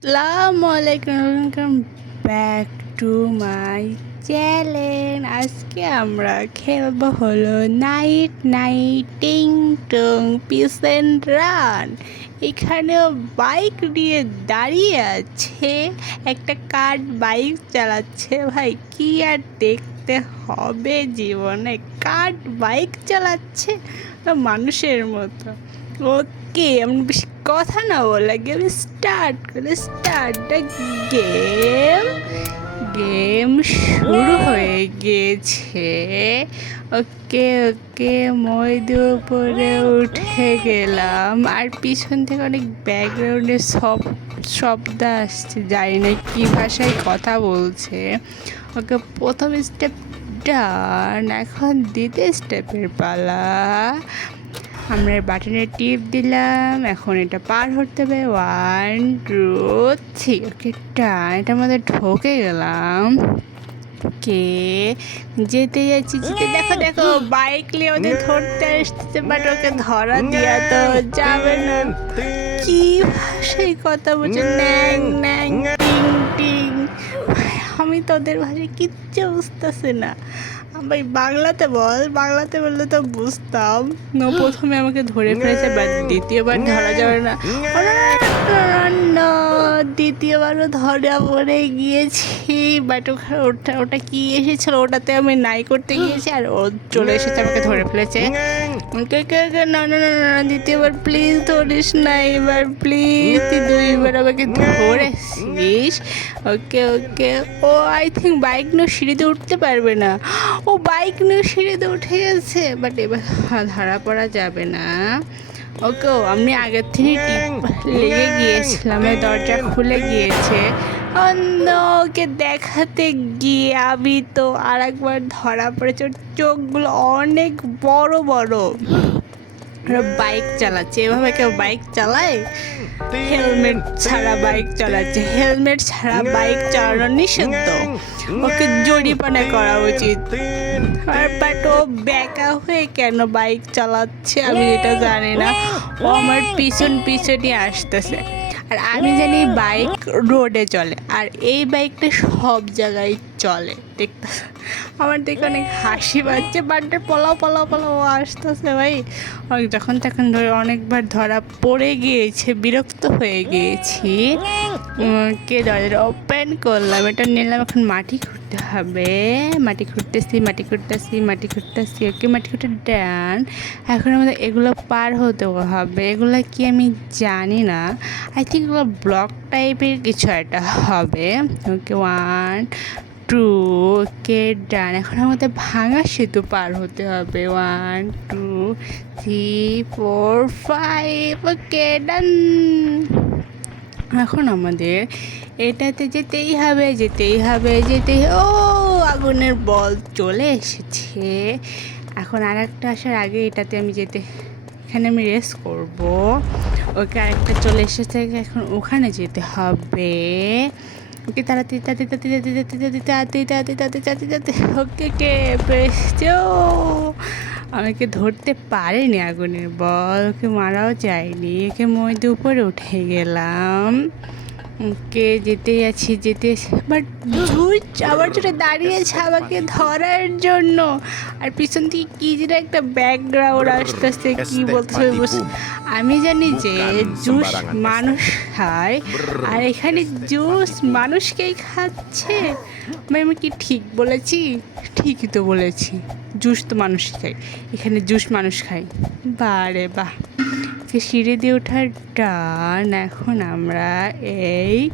আলাইকুম welcome back to my channel আজকে আমরা খেলব হলো night night ting piece and run এখানেও বাইক নিয়ে দাঁড়িয়ে আছে, একটা কাঠ বাইক চালাচ্ছে। ভাই, কি আর দেখতে হবে জীবনে? কাঠ বাইক চালাচ্ছে মানুষের মতো। ওকে আমি বেশি কথা না বলে গেম স্টার্ট করে স্টার্ট দ্য গেম গেম শুরু হয়ে গিয়েছে ওকে ওকে ময়দের উপরে উঠে গেলাম। আর পিছন থেকে অনেক ব্যাকগ্রাউন্ডে সব শব্দ আসছে জানি না কী ভাষায় কথা বলছে। ওকে প্রথম স্টেপ ডান এখন দ্বিতীয় স্টেপের পালা। আমরা বাটনে টিপ দিলাম। এখন এটা পার হতে হবে। ওয়ান টু থ্রি ওকে টান এটার মধ্যে ঢোকে গেলাম। কে যেতে যাচ্ছি, যেতে। দেখো দেখো বাইক নিয়ে ওদের ধরতে আসতেছে বাট ওকে ধরা দিয়া তো যাবে না। কি ভাষায় কথা বলছে? ন্যাং ন্যাং, টিং টিং। আমি তোদের ভাষায় কিচ্ছু বুঝতেছে না। ভাই বাংলাতে বল বাংলাতে বললে তো বুঝতাম। না প্রথমে আমাকে ধরে ফেলেছে বাট দ্বিতীয়বার ধরা যাবে না। না দ্বিতীয়বারও ধরা পড়ে গিয়েছি বাট ওখানে ওটা ওটা কি এসেছিল ওটাতে আমি নাই করতে গিয়েছি আর ও চলে এসেছে আমাকে ধরে ফেলেছে। কে কে কে? না না না না দ্বিতীয়বার প্লিজ ধরিস না, এবার প্লিজ তুই দুইবার আমাকে ধরেছিস okay okay oh I think bike নিয়ে সিঁড়িতে উঠতে পারবে না। ও বাইক নিয়ে সিঁড়িতে উঠে গেছে। বাট এবার ধরা পড়া যাবে না। ওকে আমি আগের থেকে লেগে গিয়েছিলাম। দরজা খুলে গিয়েছে। অন্য ওকে দেখাতে গিয়ে আমি তো আর একবার ধরা পড়েছে। ওর চোখগুলো অনেক বড় বড়। বাইক চালাচ্ছে। এভাবে কেউ বাইক চালায়? হেলমেট ছাড়া বাইক চালাচ্ছে। হেলমেট ছাড়া বাইক চালানো নিষিদ্ধ। ওকে জরিপানা করা উচিত। বাট ও ব্যাকা হয়ে কেন বাইক চালাচ্ছে আমি এটা জানি না। ও আমার পিছন পিছনই আসতেছে। আর আমি জানি বাইক রোডে চলে। আর এই বাইকটা সব জায়গায় চলে, দেখতে। আমার দেখে অনেক হাসি পাচ্ছে বাটটা পলাও পলাও পলাও আসতেছে ভাই। অনেক যখন তখন ধরে অনেকবার ধরা পড়ে গিয়েছে, বিরক্ত হয়ে গিয়েছি। কে দরজা ওপেন করলাম, এটা নিলাম, এখন মাটি খুঁড়তে হবে। মাটি খুঁড়তেছি মাটি খুঁড়তেছি মাটি খুঁড়তেছি, ওকে মাটি খুঁড়তে ডান এখন আমাদের এগুলো পার হতে হবে, এগুলো কি আমি জানি না। আই থিঙ্ক এগুলো ব্লক টাইপের কিছু একটা হবে। ওকে ওয়ান টু কে ডান। এখন আমাদের ভাঙা সেতু পার হতে হবে। One two three four five okay done এখন আমাদের এটাতে যেতেই হবে যেতেই হবে, যেতেই ও, আগুনের বল চলে এসেছে। এখন আর একটা আসার আগে এটাতে আমি যেতে, এখানে আমি রেস করব। ওকে, আরেকটা চলে এসেছে, এখন ওখানে যেতে হবে। ওকে তাড়াতাড়ি তাড়াতাড়ি তাড়াতাড়ি তাড়াতাড়ি তাড়াতাড়ি তাড়াতাড়ি তাড়াতাড়ি তাড়াতাড়ি ওকে কে পেয়েছ আমাকে ধরতে পারেনি আগুনে? বল, ওকে মারাও যায়নি। একে মধ্যে উপরে উঠে গেলাম। ওকে যেতে আছি যেতে বাট ঝুঁচ আবার যেটা দাঁড়িয়েছে আমাকে ধরার জন্য। আর পিছন থেকে কি যেন একটা ব্যাকগ্রাউন্ড আস্তে আস্তে কী বলতে আমি জানি যে জুস মানুষ খায় আর এখানে জুস মানুষকেই খাচ্ছে। ভাই আমি কি ঠিক বলেছি? ঠিকই তো বলেছি। জুস তো মানুষ খায়। এখানে জুস মানুষ খায়। বারে বাহ। সিঁড়ি দিয়ে ওঠার ডান এখন আমরা এই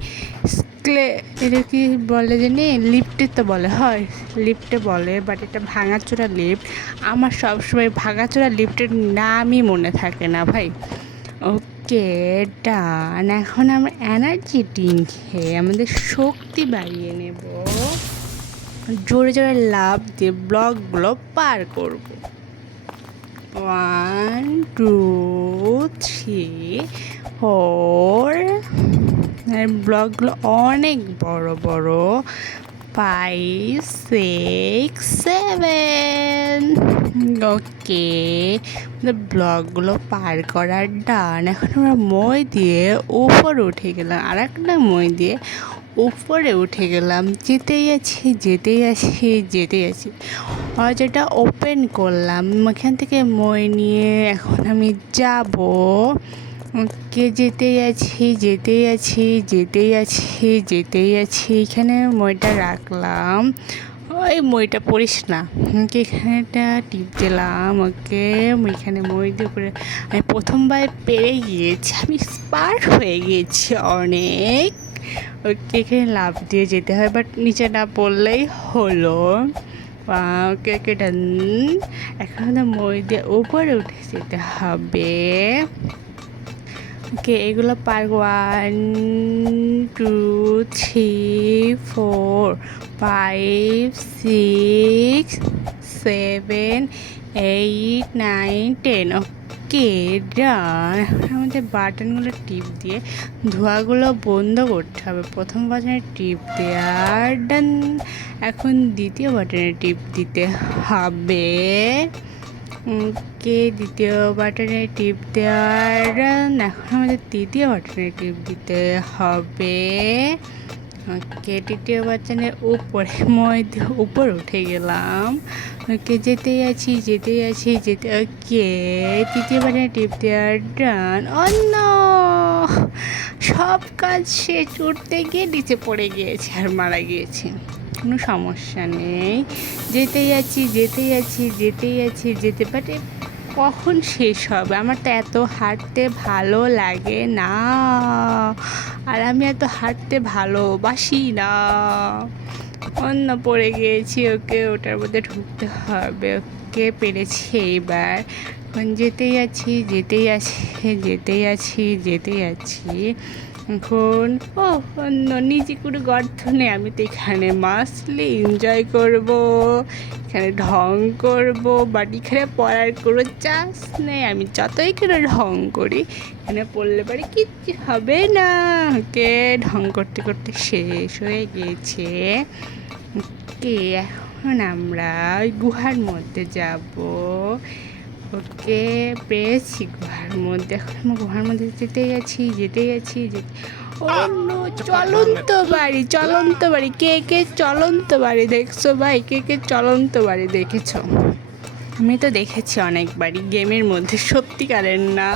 স্ক্লে, এটা কি বলে জানি? লিফটে তো বলে, হয়, লিফটে বলে বাট এটা ভাঙাচোরা লিফট। আমার সবসময় ভাঙাচোরা লিফটের নামই মনে থাকে না ভাই। ওকে, ডান। এখন আমরা এনার্জি ড্রিঙ্ক খেয়ে আমাদের শক্তি বাড়িয়ে নেব। জোরে জোরে লাভ দিয়ে ব্লকগুলো পার করব। ওয়ান টু থ্রি ফোর ব্লকগুলো অনেক বড় বড়। ফাইভ সিক্স সেভেন ওকে ব্লকগুলো পার করার ডান। এখন আমরা মই দিয়ে উপরে উঠে গেলাম। আর একটা মই দিয়ে উপরে উঠে গেলাম, যেতেই আছি যেতেই আছি যেতেই আছি। আর যেটা ওপেন করলাম, এখান থেকে মই নিয়ে এখন আমি যাব। কে যেতেই আছি যেতেই আছি যেতেই আছি যেতেই আছি। এখানে মইটা রাখলাম। ওই মইটা পড়িস না। ওকে এখানেটা টিপ দিলাম। ওকে, এখানে মই দিয়ে করে আমি প্রথমবার পেরে গিয়েছি, আমি স্পার্ট হয়ে গিয়েছি অনেক। এখানে লাভ দিয়ে যেতে হয় বাট নিচে না পড়লেই হলো। ওকে ডান এখন মই দিয়ে উপরে উঠে যেতে হবে। ওকে, এগুলো পার one two three four five six seven eight nine ten done আমাদের বাটনগুলো টিপ দিয়ে ধোয়াগুলো বন্ধ করতে হবে। প্রথম বাটনে টিপ দেওয়ার ডান, এখন দ্বিতীয় বাটনে টিপ দিতে হবে। কে দ্বিতীয় বাটনে টিপ দেওয়ার এখন আমাদের তৃতীয় বাটনে টিপ দিতে হবে। ওকে তৃতীয় বাটনের উপরে মধ্যে উপর উঠে গেলাম। ওকে যেতেই আছি যেতেই আছি, যেতে, ওকে তৃতীয় বাটনে টিপ দেওয়ার ডান। অন্য! সব কাজ শেষ, উঠতে গিয়ে নিচে পড়ে গিয়েছে আর মারা গিয়েছে। কোনো সমস্যা নেই। যেতেই আছি যেতেই আছি যেতেই আছি, যেতে পারে কখন শেষ হবে? আমার তো এত হাঁটতে ভালো লাগে না। আর আমি এত হাঁটতে ভালোবাসি না। অন্য পড়ে গিয়েছি, ওকে ওটার মধ্যে ঢুকতে হবে। ওকে পেরেছি এইবার এখন যেতেই আছি যেতেই আছি যেতেই আছি যেতেই আছি। এখন ও নিজে করে গর্ত নেই আমি তো এখানে মাসলি এনজয় করব, এখানে ঢং করব বাট এখানে পড়ার কোনো চান্স নেই, আমি যতই করে ঢং করি, এখানে পড়লে পারে কিচ্ছু হবে না, ওকে? ঢং করতে করতে শেষ হয়ে গিয়েছে। ওকে, এখন আমরা ওই গুহার মধ্যে যাব। ওকে পেয়েছি, গুহার মধ্যে, এখন আমি গুহার মধ্যে যেতেই গেছি যেতেই আছি যেতে অন্য চলন্ত বাড়ি চলন্ত বাড়ি। কে কে চলন্ত বাড়ি দেখছ ভাই? কে কে চলন্ত বাড়ি দেখেছ? আমি তো দেখেছি অনেকবারই গেমের মধ্যে, সত্যিকারের না।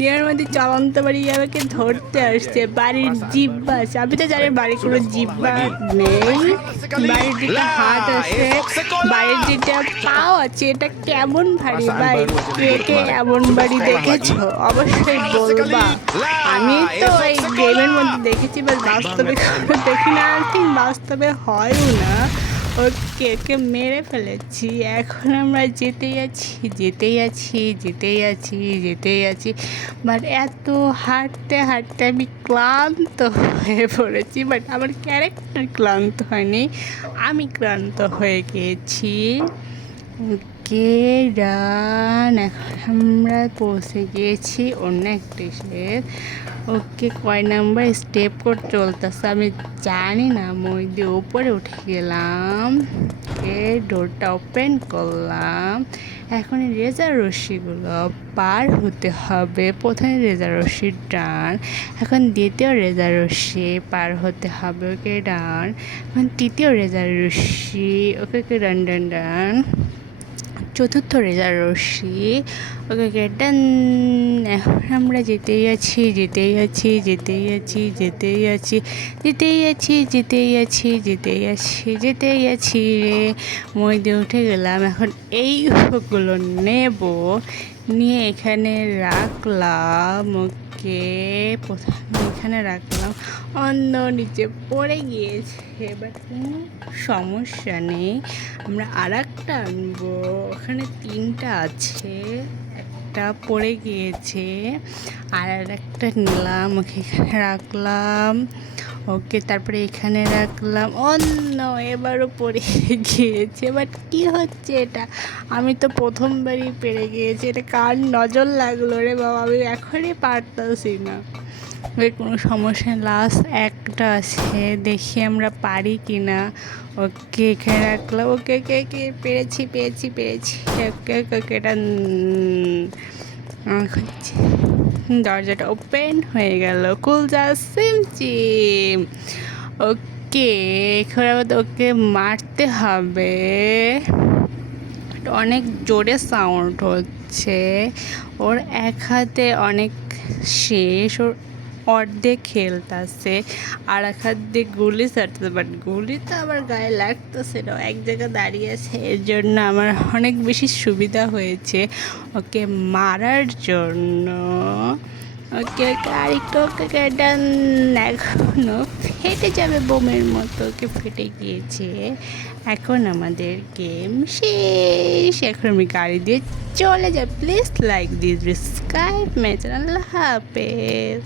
গেমের মধ্যে চলন্ত বাড়ি আমাকে ধরতে আসছে, বাড়ির জিব্বা আছে। আমি তো জানি বাড়ির কোনো জিব্বা নেই, বাড়ির যেটা হাত আছে, বাড়ির যেটা পাও আছে। এটা কেমন ভারী ভাই? কে কে এমন বাড়ি দেখেছ? অবশ্যই বলবা। আমি তো এই গেমের মধ্যে দেখেছি, বাট বাস্তবে দেখি না আর ঠিক বাস্তবে হয়ও না। ওকে ওকে মেরে ফেলেছি। এখন আমরা যেতেই আছি যেতেই আছি যেতেই আছি যেতেই আছি। বাট এত হাঁটতে হাঁটতে আমি ক্লান্ত হয়ে পড়েছি বাট আমার ক্যারেক্টার ক্লান্ত হয়নি। আমি ক্লান্ত হয়ে গিয়েছি ওকে ডান এখন আমরা পৌঁছে গিয়েছি অন্য একটা ওকে কয় নাম্বার স্টেপ করে চলতেছে, আমি জানি না। মই দিয়ে উপরে উঠে গেলাম, ওকে ডোরটা ওপেন করলাম। এখন রেজার রশ্মিগুলো পার হতে হবে। প্রথমে রেজার রশ্মির ডান, এখন দ্বিতীয় রেজার রশ্মি পার হতে হবে। ওকে ডান, এখন তৃতীয় রেজার রশ্মি ওকে ওকে, ডান ডান ডান। চতুর্থ রেজার রশ্মি। ওকে ডান এখন আমরা যেতেই আছি যেতেই আছি যেতেই আছি যেতেই আছি যেতেই আছি যেতেই আছি যেতেই আছি যেতেই আছি রে। মই দিয়ে উঠে গেলাম, এখন এইগুলো নেব। নিয়ে এখানে রাখলাম, ওকে। প্রথমে এখানে রাখলাম। অন্য নিচে পড়ে গিয়েছে, এবার কোনো সমস্যা নেই। আমরা আর একটা আনব। ওখানে তিনটা আছে, একটা পড়ে গিয়েছে, আর আর একটা নিলাম, ওকে এখানে রাখলাম। ওকে, তারপরে এখানে রাখলাম। অন্য এবারও পড়ে গিয়েছে। বাট কি হচ্ছে এটা? আমি তো প্রথমবারই পেরে গিয়েছি। এটা কার নজর লাগল রে বাবা? আমি এখনই পারতাছি না। ওই কোনো সমস্যা লাস্ট একটা আছে। দেখি আমরা পারি কি না ওকে, এখানে রাখলাম। ওকে ওকে ওকে, পেরেছি পেরেছি পেরেছি। ওকে ওকে ওকে, এটা এখন দরজাটা ওপেন হয়ে গেল। কুল যা চিম। ওকে এখন আবার ওকে মারতে হবে। অনেক জোরে সাউন্ড হচ্ছে। ওর এক হাতে অনেক শেষ, ওর অর্ধেক খেলতেছে, আর এক হাত দিয়ে গুলি ছাড়তেছে বাট গুলি তো আমার গায়ে লাগতেছে না। এক জায়গায় দাঁড়িয়ে আছে, এর জন্য আমার অনেক বেশি সুবিধা হয়েছে। ওকে মারার জন্য। ওকে ওকে আরেকটু ওকে ডান এখনও ফেটে যাবে বোমের মতো, ওকে ফেটে গিয়েছে। এখন আমাদের গেম শেষ। এখন আমি গাড়ি দিয়ে চলে যাই। Please like this subscribe my channel হাফেজ।